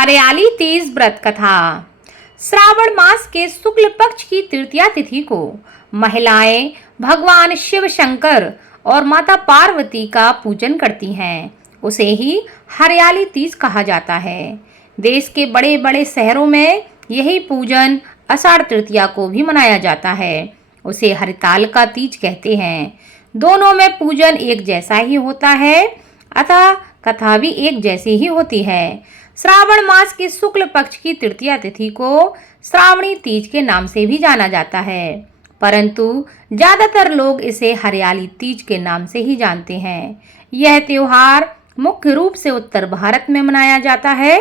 हरियाली तीज व्रत कथा। श्रावण मास के शुक्ल पक्ष की तृतीया तिथि को महिलाएं भगवान शिव शंकर और माता पार्वती का पूजन करती हैं। उसे ही हरियाली तीज कहा जाता है। देश के बड़े बड़े शहरों में यही पूजन आषाढ़ तृतीया को भी मनाया जाता है। उसे हरितालिका तीज कहते हैं। दोनों में पूजन एक जैसा ही होता है, अतः कथा भी एक जैसी ही होती है। श्रावण मास की शुक्ल पक्ष की तृतीया तिथि को श्रावणी तीज के नाम से भी जाना जाता है, परंतु ज्यादातर लोग इसे हरियाली तीज के नाम से ही जानते हैं। यह त्योहार मुख्य रूप से उत्तर भारत में मनाया जाता है।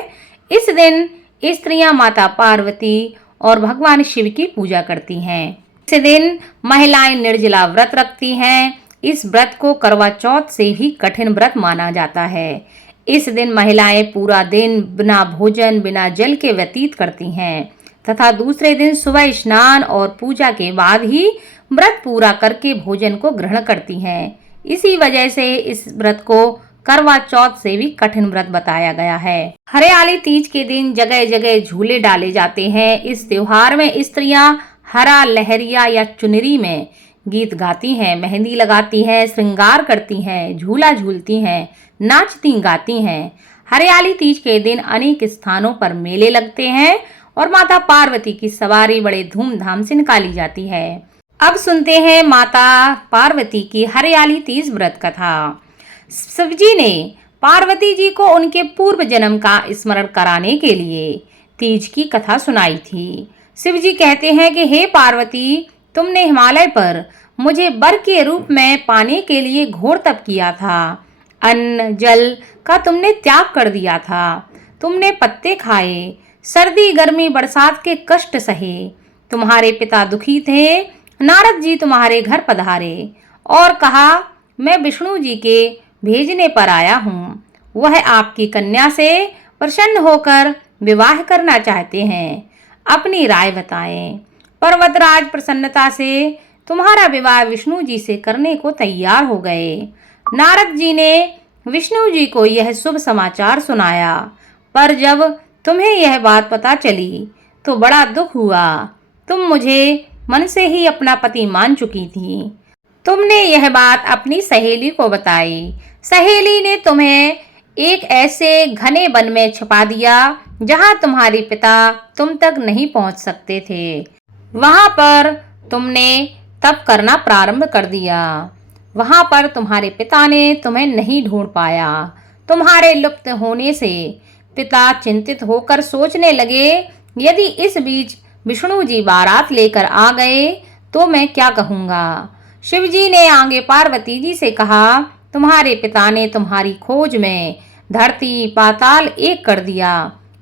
इस दिन स्त्रियां माता पार्वती और भगवान शिव की पूजा करती हैं। इस दिन महिलाएं निर्जला व्रत रखती हैं। इस व्रत को करवा चौथ से भी कठिन व्रत माना जाता है। इस दिन महिलाएं पूरा दिन बिना भोजन बिना जल के व्यतीत करती हैं तथा दूसरे दिन सुबह स्नान और पूजा के बाद ही व्रत पूरा करके भोजन को ग्रहण करती हैं। इसी वजह से इस व्रत को करवा चौथ से भी कठिन व्रत बताया गया है। हरियाली तीज के दिन जगह जगह झूले डाले जाते हैं। इस त्योहार में स्त्रियां हरा लहरिया या चुनरी में गीत गाती हैं, मेहंदी लगाती हैं, श्रृंगार करती हैं, झूला झूलती हैं, नाचती गाती हैं। हरियाली तीज के दिन अनेक स्थानों पर मेले लगते हैं और माता पार्वती की सवारी बड़े धूमधाम से निकाली जाती है। अब सुनते हैं माता पार्वती की हरियाली तीज व्रत कथा। शिवजी ने पार्वती जी को उनके पूर्व जन्म का स्मरण कराने के लिए तीज की कथा सुनाई थी। शिवजी कहते हैं कि हे पार्वती, तुमने हिमालय पर मुझे वर के रूप में पाने के लिए घोर तप किया था। अन्न जल का तुमने त्याग कर दिया था। तुमने पत्ते खाए, सर्दी गर्मी बरसात के कष्ट सहे। तुम्हारे पिता दुखी थे। नारद जी तुम्हारे घर पधारे और कहा, मैं विष्णु जी के भेजने पर आया हूँ। वह आपकी कन्या से प्रसन्न होकर विवाह करना चाहते हैं। अपनी राय बताएं। पर्वतराज प्रसन्नता से तुम्हारा विवाह विष्णु जी से करने को तैयार हो गए। नारद जी ने विष्णु जी को यह शुभ समाचार सुनाया, पर जब तुम्हें यह बात पता चली तो बड़ा दुख हुआ। तुम मुझे मन से ही अपना पति मान चुकी थी। तुमने यह बात अपनी सहेली को बताई। सहेली ने तुम्हें एक ऐसे घने वन में छिपा दिया जहां तुम्हारे पिता तुम तक नहीं पहुंच सकते थे। वहां पर तुमने तप करना प्रारंभ कर दिया। वहां पर तुम्हारे पिता ने तुम्हें नहीं ढूंढ पाया। तुम्हारे लुप्त होने से पिता चिंतित होकर सोचने लगे, यदि इस बीच विष्णु जी बारात लेकर आ गए तो मैं क्या कहूँगा। शिवजी ने आगे पार्वती जी से कहा, तुम्हारे पिता ने तुम्हारी खोज में धरती पाताल एक कर दिया,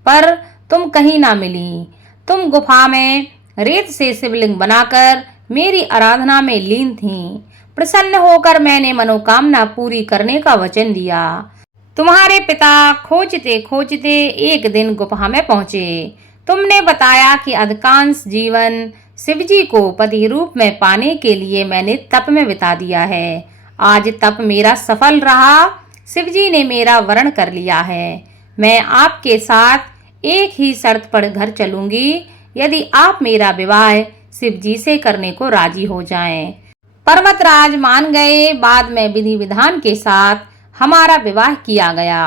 पर तुम कहीं ना मिली। तुम गुफा में रेत से शिवलिंग बनाकर मेरी आराधना में लीन थीं। प्रसन्न होकर मैंने मनोकामना पूरी करने का वचन दिया। तुम्हारे पिता खोजते खोजते एक दिन गुफा में पहुंचे। तुमने बताया कि अधिकांश जीवन शिवजी को पति रूप में पाने के लिए मैंने तप में बिता दिया है। आज तप मेरा सफल रहा। शिवजी ने मेरा वरण कर लिया है। मैं आपके साथ एक ही शर्त पर घर चलूंगी, यदि आप मेरा विवाह शिवजी से करने को राजी हो जाएं। पर्वतराज मान गए। बाद में विधि विधान के साथ हमारा विवाह किया गया।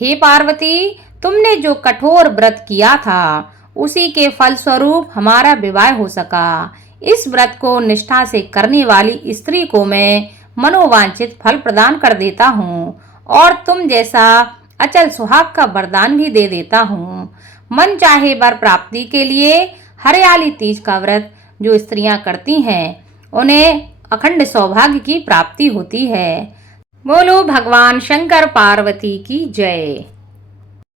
हे पार्वती, तुमने जो कठोर व्रत किया था उसी के फलस्वरूप हमारा विवाह हो सका। इस व्रत को निष्ठा से करने वाली स्त्री को मैं मनोवांछित फल प्रदान कर देता हूँ और तुम जैसा अचल सुहाग का वरदान भी दे देता हूँ। मन चाहे वर प्राप्ति के लिए हरियाली तीज का व्रत जो स्त्रियां करती हैं उन्हें अखंड सौभाग्य की प्राप्ति होती है। बोलो भगवान शंकर पार्वती की जय।